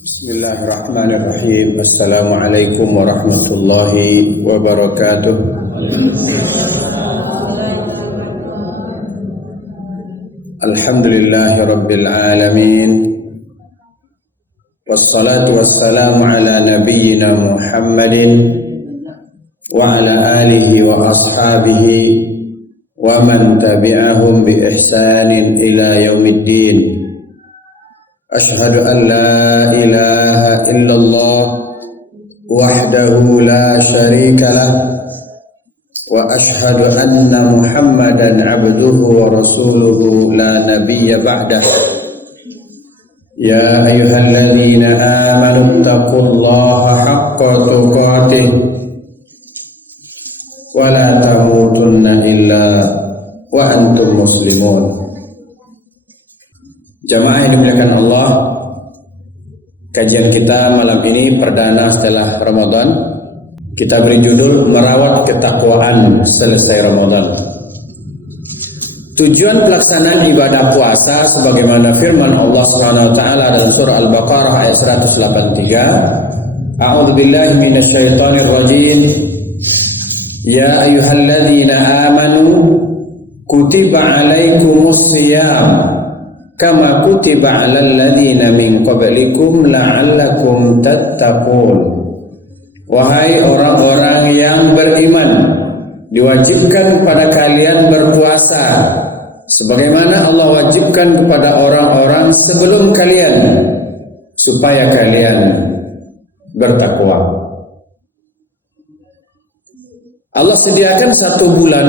Bismillahirrahmanirrahim. Assalamualaikum warahmatullahi wabarakatuh. Alhamdulillahi rabbil alamin. Wassalatu wassalamu ala nabiyyina Muhammadin wa ala alihi wa ashabihi wa man tabi'ahum bi ihsanin ila yaumiddin. Ashhadu an la ilaha illallah wahdahu la syarika lah wa ashhadu anna Muhammadan abduhu wa rasuluhu la nabiyya ba'dah. Ya ayyuhalladzina amanu taqullaha haqqa tuqatih wa la tamutunna illa wa antum muslimun. Jamaah yang dimuliakan Allah, kajian kita malam ini perdana setelah Ramadan. Kita beri judul Merawat Ketakwaan Selesai Ramadan. Tujuan pelaksanaan ibadah puasa sebagaimana firman Allah Subhanahu wa taala dalam surah Al-Baqarah ayat 183. A'udzubillahi minasyaitonir rajim. Ya ayyuhalladzina amanu kutiba 'alaikumus shiyam kama kutiba 'alal ladzina min qablikum la'allakum tattaqun. Wahai orang-orang yang beriman, diwajibkan kepada kalian berpuasa sebagaimana Allah wajibkan kepada orang-orang sebelum kalian supaya kalian bertakwa. Allah sediakan 1 bulan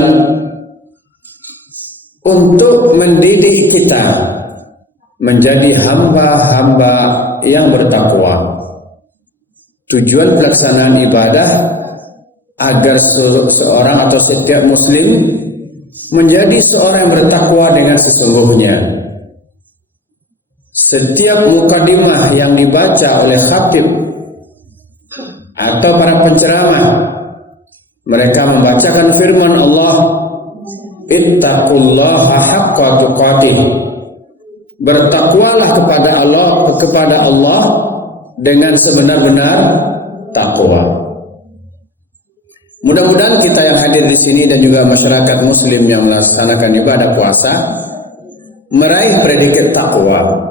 untuk mendidik kita menjadi hamba-hamba yang bertakwa. Tujuan pelaksanaan ibadah agar seorang atau setiap muslim menjadi seorang yang bertakwa dengan sesungguhnya. Setiap mukadimah yang dibaca oleh khatib atau para penceramah, mereka membacakan firman Allah, ittaqullaha haqqa tuqatih. Bertakwalah kepada Allah dengan sebenar-benar takwa. Mudah-mudahan kita yang hadir di sini dan juga masyarakat muslim yang melaksanakan ibadah puasa meraih predikat takwa.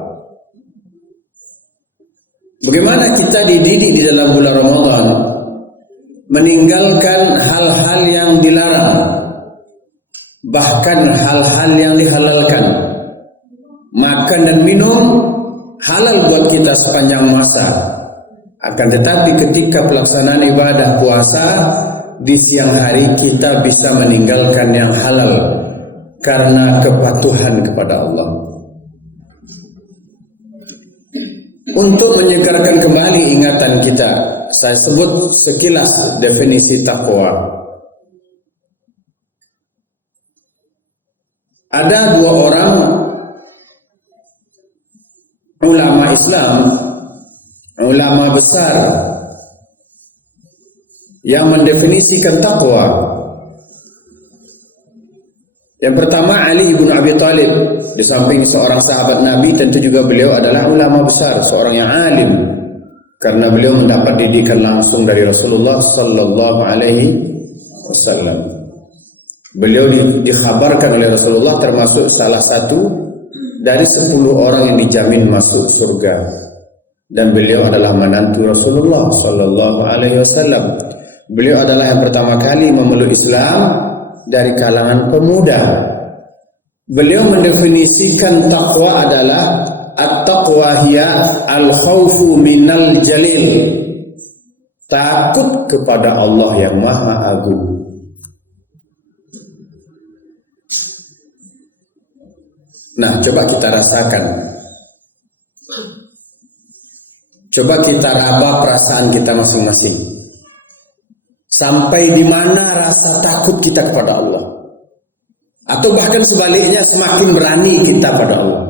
Bagaimana kita dididik di dalam bulan Ramadan meninggalkan hal-hal yang dilarang, bahkan hal-hal yang dihalalkan. Makan dan minum halal buat kita sepanjang masa. Akan tetapi ketika pelaksanaan ibadah puasa di siang hari kita bisa meninggalkan yang halal karena kepatuhan kepada Allah. Untuk menyegarkan kembali ingatan kita, saya sebut sekilas definisi takwa. Ada 2 orang ulama Islam, ulama besar yang mendefinisikan takwa. Yang pertama Ali ibn Abi Thalib. Di samping seorang sahabat Nabi, tentu juga beliau adalah ulama besar, seorang yang alim, karena beliau mendapat didikan langsung dari Rasulullah sallallahu alaihi wasallam. Beliau dikhabarkan oleh Rasulullah termasuk salah satu dari 10 orang yang dijamin masuk surga, dan beliau adalah menantu Rasulullah sallallahu alaihi wasallam. Beliau adalah yang pertama kali memeluk Islam dari kalangan pemuda. Beliau mendefinisikan takwa adalah at-taqwa hiya al-khaufu minal jalil. Takut kepada Allah yang Maha Agung. Nah, coba kita rasakan. Coba kita raba perasaan kita masing-masing. Sampai di mana rasa takut kita kepada Allah? Atau bahkan sebaliknya, semakin berani kita pada Allah.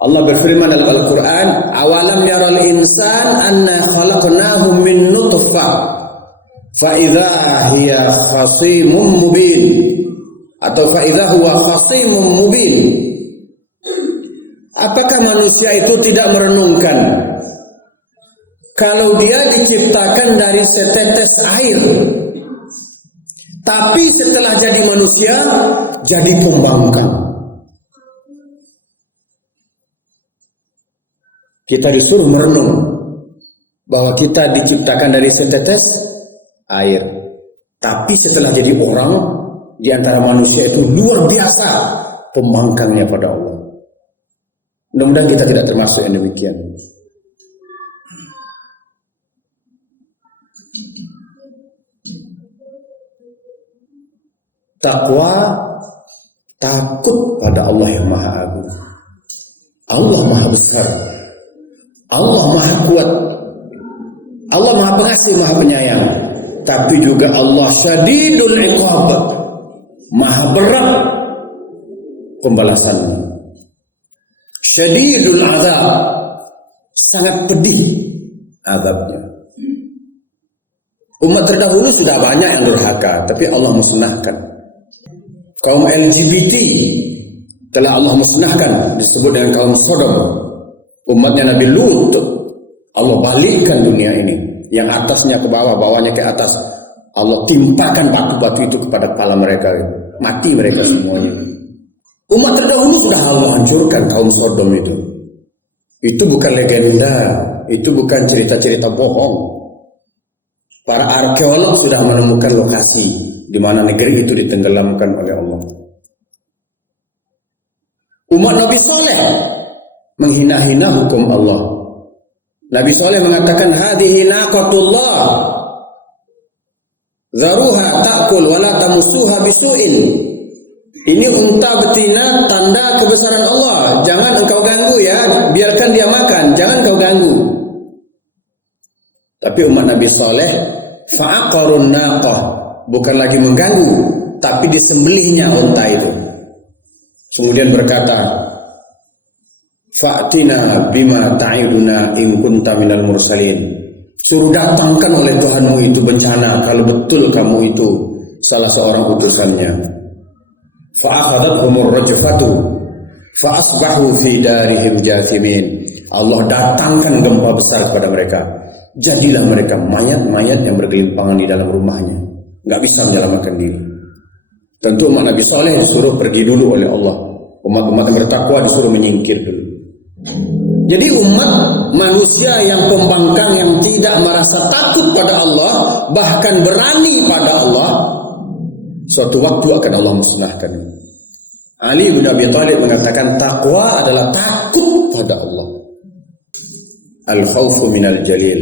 Allah berfirman dalam Al-Quran, awalam yaral insan anna khalaqnahu min nutfah fa idza hiya khasimun mubin, atau fa idza huwa khasimun mubin. Apakah manusia itu tidak merenungkan kalau dia diciptakan dari setetes air, tapi setelah jadi manusia jadi pembangkang? Kita disuruh merenung bahwa kita diciptakan dari setetes air, tapi setelah jadi orang di antara manusia itu luar biasa pembangkangnya pada Allah. Mudah-mudahan kita tidak termasuk yang demikian. Takwa, takut pada Allah yang Maha Agung. Allah Maha Besar, Allah Maha Kuat, Allah Maha Pengasih, Maha Penyayang. Tapi juga Allah Syadidul Iqab, Maha berat pembalasannya. Syadidul Azab, sangat pedih azabnya. Umat terdahulu sudah banyak yang durhaka, tapi Allah musnahkan. Kaum LGBT telah Allah musnahkan, disebut dengan kaum Sodom. Umatnya Nabi Lut, Allah balikkan dunia ini, yang atasnya ke bawah, bawahnya ke atas. Allah timpakan batu-batu itu kepada kepala mereka, mati mereka semuanya. Umat terdahulu sudah Allah hancurkan kaum Sodom itu. Itu bukan legenda, itu bukan cerita-cerita bohong. Para arkeolog sudah menemukan lokasi di mana negeri itu ditenggelamkan oleh Allah. Umat Nabi Saleh menghina-hina hukum Allah. Nabi Saleh mengatakan, hadhihi naqatullah dharuha ta'kul wa la tamussuha bisu'in. Ini unta betina, tanda kebesaran Allah. Jangan engkau ganggu ya, biarkan dia makan, jangan engkau ganggu. Tapi umat Nabi Saleh fa'aqarun naqah, bukan lagi mengganggu, tapi disembelihnya unta itu. Kemudian berkata, fa'tina bima ta'iduna in kunta minal mursalin. Suruh datangkan oleh Tuhanmu itu bencana kalau betul kamu itu salah seorang utusannya. Fa'akhadathumur rajfatu fa'asbahu fi darihim jathimin. Allah datangkan gempa besar kepada mereka. Jadilah mereka mayat-mayat yang bergelimpangan di dalam rumahnya, nggak bisa menyelamatkan diri. Tentu umat Nabi Saleh disuruh pergi dulu oleh Allah. Umat-umat yang bertakwa disuruh menyingkir dulu. Jadi umat manusia yang pembangkang, yang tidak merasa takut pada Allah, bahkan berani pada Allah, suatu waktu akan Allah musnahkan. Ali bin Abi Thalib mengatakan takwa adalah takut pada Allah. Al-khawfu minal jalil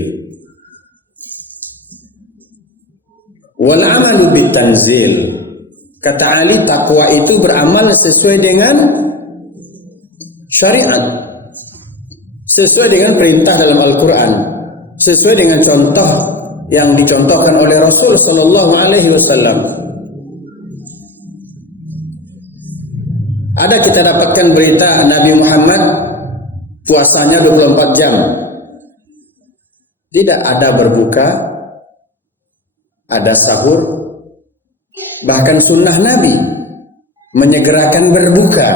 wal amalu bitanzil. Kata Ali, takwa itu beramal sesuai dengan syariat, sesuai dengan perintah dalam Al-Quran, sesuai dengan contoh yang dicontohkan oleh Rasul sallallahu alaihi wasallam. Ada kita dapatkan berita Nabi Muhammad puasanya 24 jam. Tidak ada berbuka, ada sahur, bahkan sunnah Nabi menyegerakan berbuka.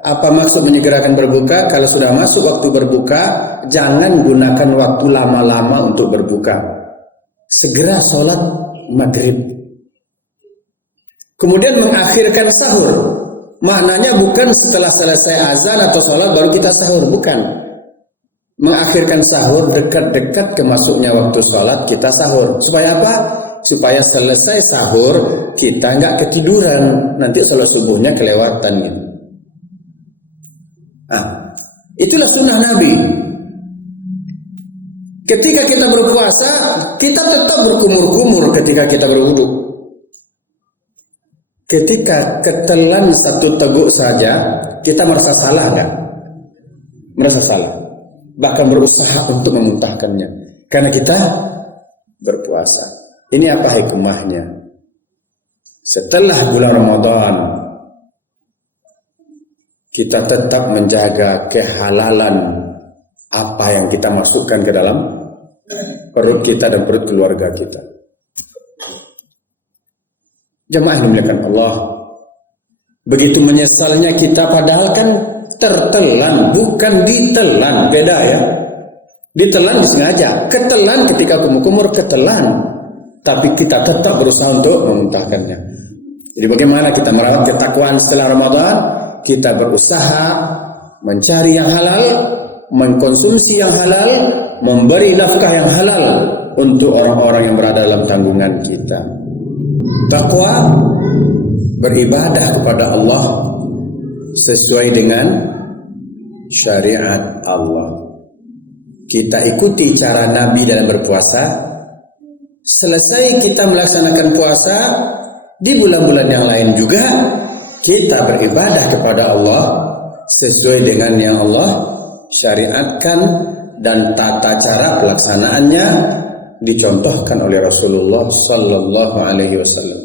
Apa maksud menyegerakan berbuka? Kalau sudah masuk waktu berbuka, jangan gunakan waktu lama-lama untuk berbuka. Segera sholat maghrib. Kemudian mengakhirkan sahur. Maknanya bukan setelah selesai azan atau sholat baru kita sahur, bukan. Mengakhirkan sahur dekat-dekat ke masuknya waktu sholat kita sahur. Supaya apa? Supaya selesai sahur kita nggak ketiduran, nanti sholat subuhnya kelewatan gitu. Itulah sunnah Nabi. Ketika kita berpuasa, kita tetap berkumur-kumur ketika kita berwudu. Ketika ketelan satu teguk saja, kita merasa salah nggak? Merasa salah. Bahkan berusaha untuk memuntahkannya. Karena kita berpuasa. Ini apa hikmahnya? Setelah bulan Ramadan, kita tetap menjaga kehalalan apa yang kita masukkan ke dalam perut kita dan perut keluarga kita. Jemaah yang dimuliakan Allah, begitu menyesalnya kita, padahal kan tertelan, bukan ditelan. Beda ya. Ditelan disengaja, ketelan ketika kumur-kumur ketelan. Tapi kita tetap berusaha untuk memuntahkannya. Jadi bagaimana kita merawat ketakwaan setelah Ramadan? Kita berusaha mencari yang halal, mengkonsumsi yang halal, memberi nafkah yang halal untuk orang-orang yang berada dalam tanggungan kita. Takwa beribadah kepada Allah sesuai dengan syariat Allah. Kita ikuti cara Nabi dalam berpuasa. Selesai kita melaksanakan puasa, di bulan-bulan yang lain juga kita beribadah kepada Allah sesuai dengan yang Allah syariatkan, dan tata cara pelaksanaannya dicontohkan oleh Rasulullah sallallahu alaihi wasallam.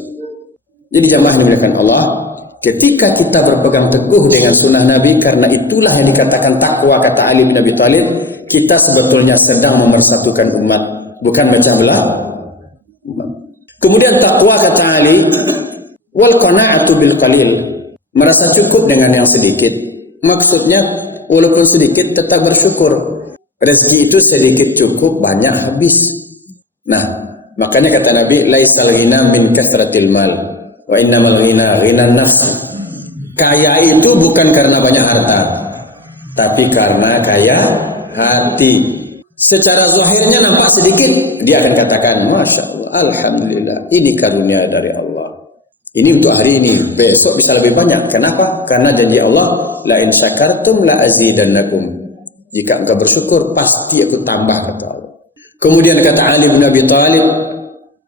Jadi jamaah yang dimuliakan Allah, ketika kita berpegang teguh dengan sunnah Nabi, karena itulah yang dikatakan takwa, kata Ali bin Abi Thalib, kita sebetulnya sedang memersatukan umat, bukan memecah belah umat. Kemudian takwa, kata Ali, wal qana'atu bil qalil, merasa cukup dengan yang sedikit. Maksudnya walaupun sedikit tetap bersyukur. Rezeki itu sedikit cukup, banyak habis. Nah, makanya kata Nabi, laisal ghina min kathratil mal, wa innamal ghina ghinan nafs. Kaya itu bukan karena banyak harta, tapi karena kaya hati. Secara zahirnya nampak sedikit, dia akan katakan, Masya Allah, Alhamdulillah, ini karunia dari Allah. Ini untuk hari ini, besok bisa lebih banyak. Kenapa? Karena janji Allah, la in syakartum la azidannakum. Jika engkau bersyukur, pasti aku tambah, kata Allah. Kemudian kata Ali bin Abi Thalib,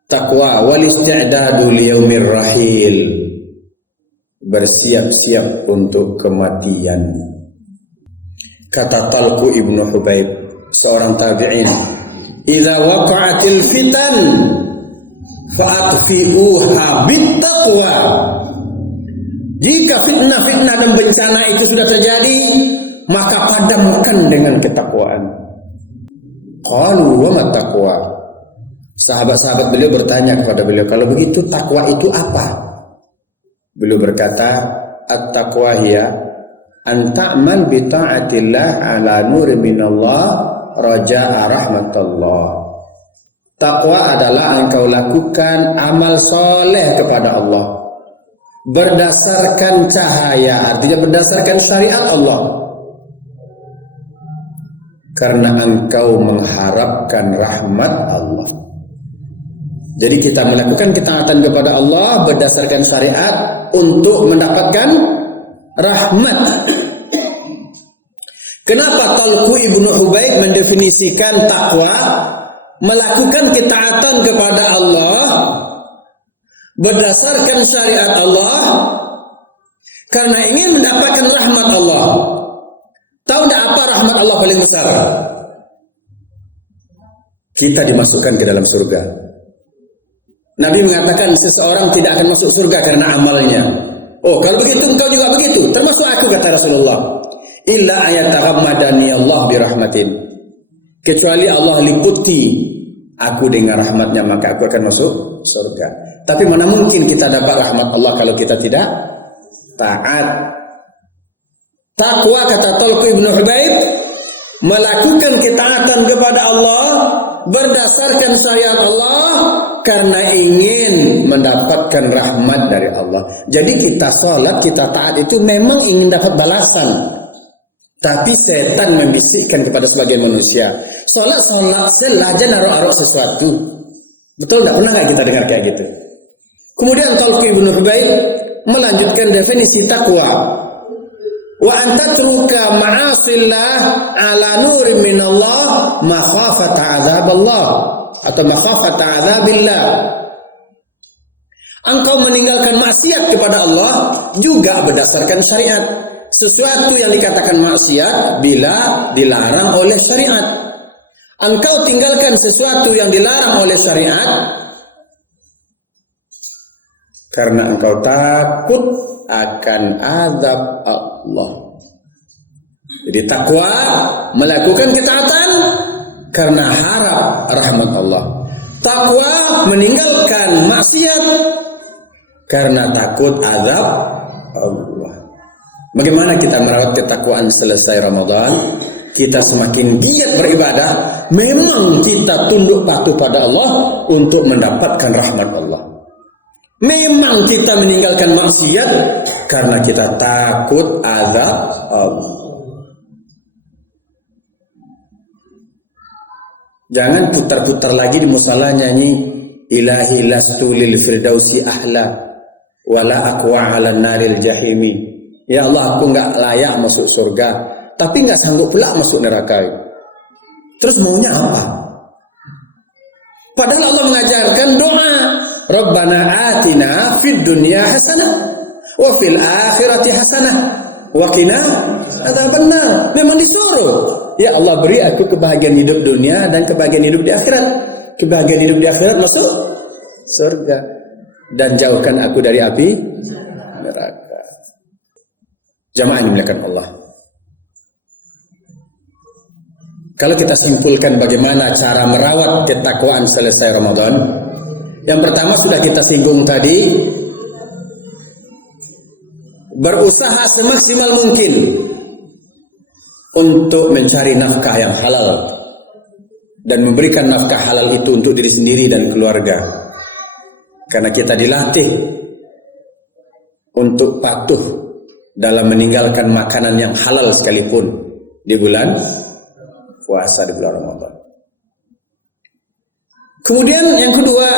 taqwa wal isti'dadu liyaumir rahil, bersiap-siap untuk kematian. Kata Talqu ibnu Hubaib, seorang tabi'in, idza waqa'atil fitan fa'atfi'uha bittaqwa. Jika fitnah-fitnah dan bencana itu sudah terjadi, maka padamkan dengan ketakwaan. Qalu wa ma taqwa? Sahabat-sahabat beliau bertanya kepada beliau, kalau begitu takwa itu apa? Beliau berkata, at-taqwa hiya an ta'mal bi ta'atillah ala nurin minallah raja'a rahmatullah. Takwa adalah engkau lakukan amal soleh kepada Allah berdasarkan cahaya, artinya berdasarkan syariat Allah, karena engkau mengharapkan rahmat Allah. Jadi kita melakukan ketaatan kepada Allah berdasarkan syariat untuk mendapatkan rahmat. Kenapa Talqu ibnu Hubaib mendefinisikan takwa, melakukan ketaatan kepada Allah berdasarkan syariat Allah, karena ingin mendapatkan rahmat Allah. Tahu tidak apa rahmat Allah paling besar? Kita dimasukkan ke dalam surga. Nabi mengatakan seseorang tidak akan masuk surga karena amalnya. Oh, kalau begitu engkau juga begitu, termasuk aku, kata Rasulullah. Illa ayataghammadani Allah birahmatin. Kecuali Allah liputi aku dengan rahmatnya, maka aku akan masuk surga. Tapi mana mungkin kita dapat rahmat Allah kalau kita tidak taat. Takwa, kata Talqu ibnu Hubaib, melakukan ketaatan kepada Allah berdasarkan syariat Allah karena ingin mendapatkan rahmat dari Allah. Jadi kita sholat, kita taat itu memang ingin dapat balasan. Tapi setan membisikkan kepada sebagian manusia, sholat selaja naruh-naruh sesuatu. Betul tidak? Pernah nggak kita dengar kayak gitu? Kemudian Talqu ibnu Hubaib melanjutkan definisi takwa. Wa antatruka ma'asillah ala nurin minallah makhafata azaballah, atau makhafata azabillah. Engkau meninggalkan maksiat kepada Allah juga berdasarkan syariat. Sesuatu yang dikatakan maksiat bila dilarang oleh syariat. Engkau tinggalkan sesuatu yang dilarang oleh syariat karena engkau takut akan azab Allah. Jadi takwa melakukan ketaatan karena harap rahmat Allah. Takwa meninggalkan maksiat karena takut azab Allah. Bagaimana kita merawat ketakwaan selesai Ramadan? Kita semakin giat beribadah, memang kita tunduk patuh pada Allah untuk mendapatkan rahmat Allah. Memang kita meninggalkan maksiat karena kita takut azab Allah. Jangan putar-putar lagi di musala nyanyi ilahi lastu lil firdausi ahla wala aqwa 'ala naril jahimi. Ya Allah, aku enggak layak masuk surga, tapi enggak sanggup pula masuk neraka. Terus maunya apa? Padahal Allah mengajarkan doa, Rabbana atina fid dunya hasanah wa fil akhirati hasanah wa qina adzabannar. Memang disuruh, ya Allah, beri aku kebahagiaan hidup dunia dan kebahagiaan hidup di akhirat. Kebahagiaan hidup di akhirat masuk surga dan jauhkan aku dari api neraka. Jamaah yang dimuliakan Allah. Kalau kita simpulkan bagaimana cara merawat ketakwaan selesai Ramadan, yang pertama sudah kita singgung tadi, berusaha semaksimal mungkin untuk mencari nafkah yang halal dan memberikan nafkah halal itu untuk diri sendiri dan keluarga. Karena kita dilatih untuk patuh dalam meninggalkan makanan yang halal sekalipun di bulan puasa, di bulan Ramadan. Kemudian yang kedua,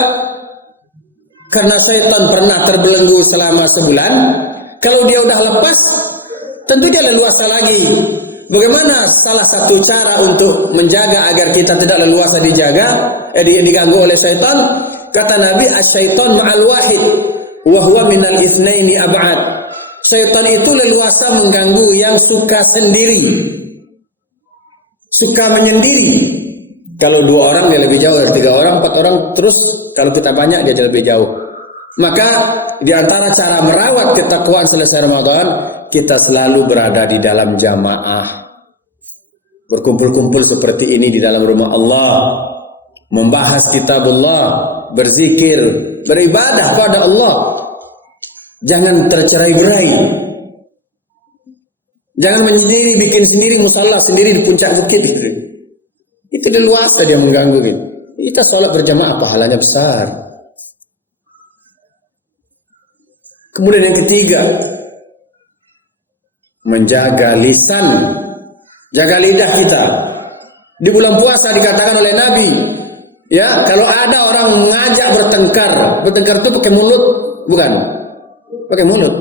karena syaitan pernah terbelenggu selama sebulan, kalau dia udah lepas, tentu dia leluasa lagi. Bagaimana salah satu cara untuk menjaga agar kita tidak leluasa diganggu oleh syaitan? Kata Nabi, asy-syaitan ma'al wahid wa huwa minal itsnaini ab'ad. Syaitan itu leluasa mengganggu yang suka sendiri, suka menyendiri. Kalau 2 orang dia lebih jauh, 3 orang, 4 orang, terus kalau kita banyak dia lebih jauh. Maka di antara cara merawat ketakwaan selesai Ramadan, kita selalu berada di dalam jamaah, berkumpul-kumpul seperti ini di dalam rumah Allah, membahas kitabullah, berzikir, beribadah pada Allah. Jangan tercerai-berai. Jangan menyendiri, bikin sendiri musalla sendiri di puncak bukit gitu. Itu leluasa dia mengganggu gitu. Kita sholat berjamaah pahalanya besar. Kemudian yang ketiga, menjaga lisan, jaga lidah kita. Di bulan puasa dikatakan oleh Nabi, ya, kalau ada orang mengajak bertengkar itu pakai mulut, bukan? Pakai mulut.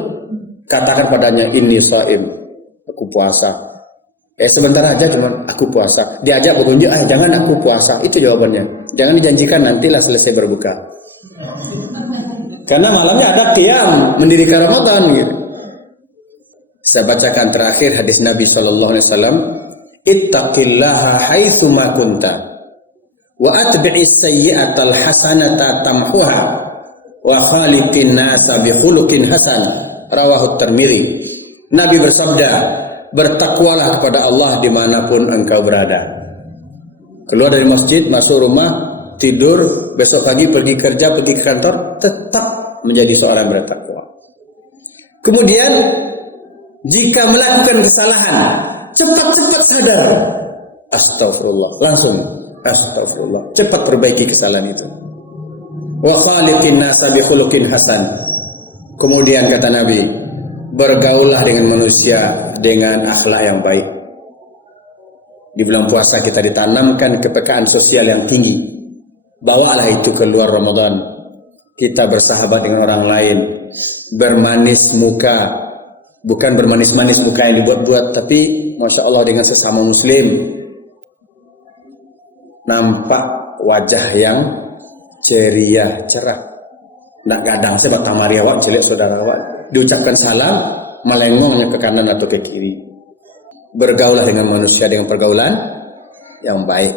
Katakan padanya, inni shaim, aku puasa. Sebentar aja cuman aku puasa. Diajak berkunjung, jangan, aku puasa. Itu jawabannya. Jangan dijanjikan nantilah selesai berbuka. Karena malamnya ada qiyam, mendirikan Ramadan gitu. Saya bacakan terakhir hadis Nabi SAW. Ittaqillaha haitsu ma kunta wa atbi'is sayyi'atal hasanata tamhuha wa khaliqin nasa bi khuluqin hasan. Rawahu Tirmidzi. Nabi bersabda, bertakwalah kepada Allah dimanapun engkau berada. Keluar dari masjid, masuk rumah, tidur, besok pagi pergi kerja, pergi ke kantor, tetap menjadi seorang bertakwa. Kemudian jika melakukan kesalahan, cepat-cepat sadar, astagfirullah, langsung astagfirullah, cepat perbaiki kesalahan itu. Wa khaliqin nasa bi khuluqin hasan. Kemudian kata Nabi, bergaullah dengan manusia dengan akhlak yang baik. Di bulan puasa kita ditanamkan kepekaan sosial yang tinggi. Bawalah itu keluar Ramadan. Kita bersahabat dengan orang lain, bermanis muka, bukan bermanis-manis muka yang dibuat-buat, tapi Masya Allah dengan sesama muslim, nampak wajah yang ceria, cerah. Nak gadang sebab tamari awak, jelek saudara awak. Diucapkan salam, melengongnya ke kanan atau ke kiri. Bergaulah dengan manusia dengan pergaulan yang baik.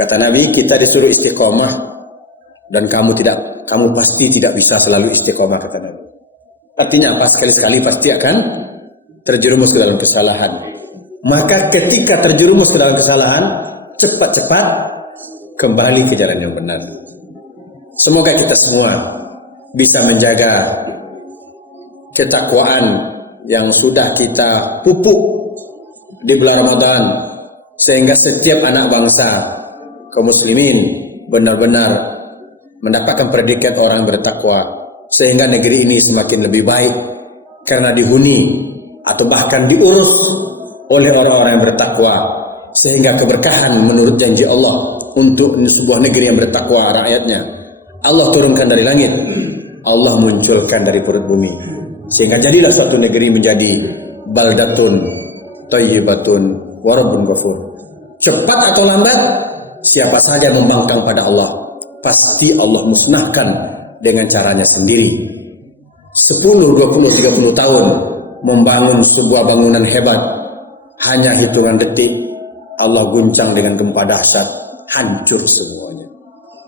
Kata Nabi, kita disuruh istiqomah, dan kamu pasti tidak bisa selalu istiqomah, kata Nabi. Artinya apa? Sekali-sekali pasti akan terjerumus ke dalam kesalahan. Maka ketika terjerumus ke dalam kesalahan, cepat-cepat kembali ke jalan yang benar. Semoga kita semua bisa menjaga ketakwaan yang sudah kita pupuk di bulan Ramadan, sehingga setiap anak bangsa kaum muslimin benar-benar mendapatkan predikat orang bertakwa, sehingga negeri ini semakin lebih baik karena dihuni atau bahkan diurus oleh orang-orang yang bertakwa, sehingga keberkahan menurut janji Allah untuk sebuah negeri yang bertakwa rakyatnya Allah turunkan dari langit, Allah munculkan dari perut bumi, sehingga jadilah suatu negeri menjadi baldatun thayyibatun wa rabbun ghafur. Cepat atau lambat, siapa saja yang membangkang pada Allah, pasti Allah musnahkan dengan caranya sendiri. 10, 20, 30 tahun membangun sebuah bangunan hebat, hanya hitungan detik Allah guncang dengan gempa dahsyat, hancur semuanya.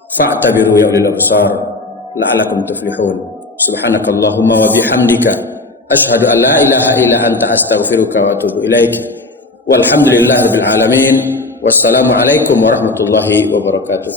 Fa'tabiru ya ulil absar la'alakum tuflihun. Subhanakallahumma wa bihamdika asyhadu an la ilaha illa anta astaghfiruka wa atubu ilaik. Walhamdulillahirabbil alamin. Wassalamu alaikum warahmatullahi wabarakatuh.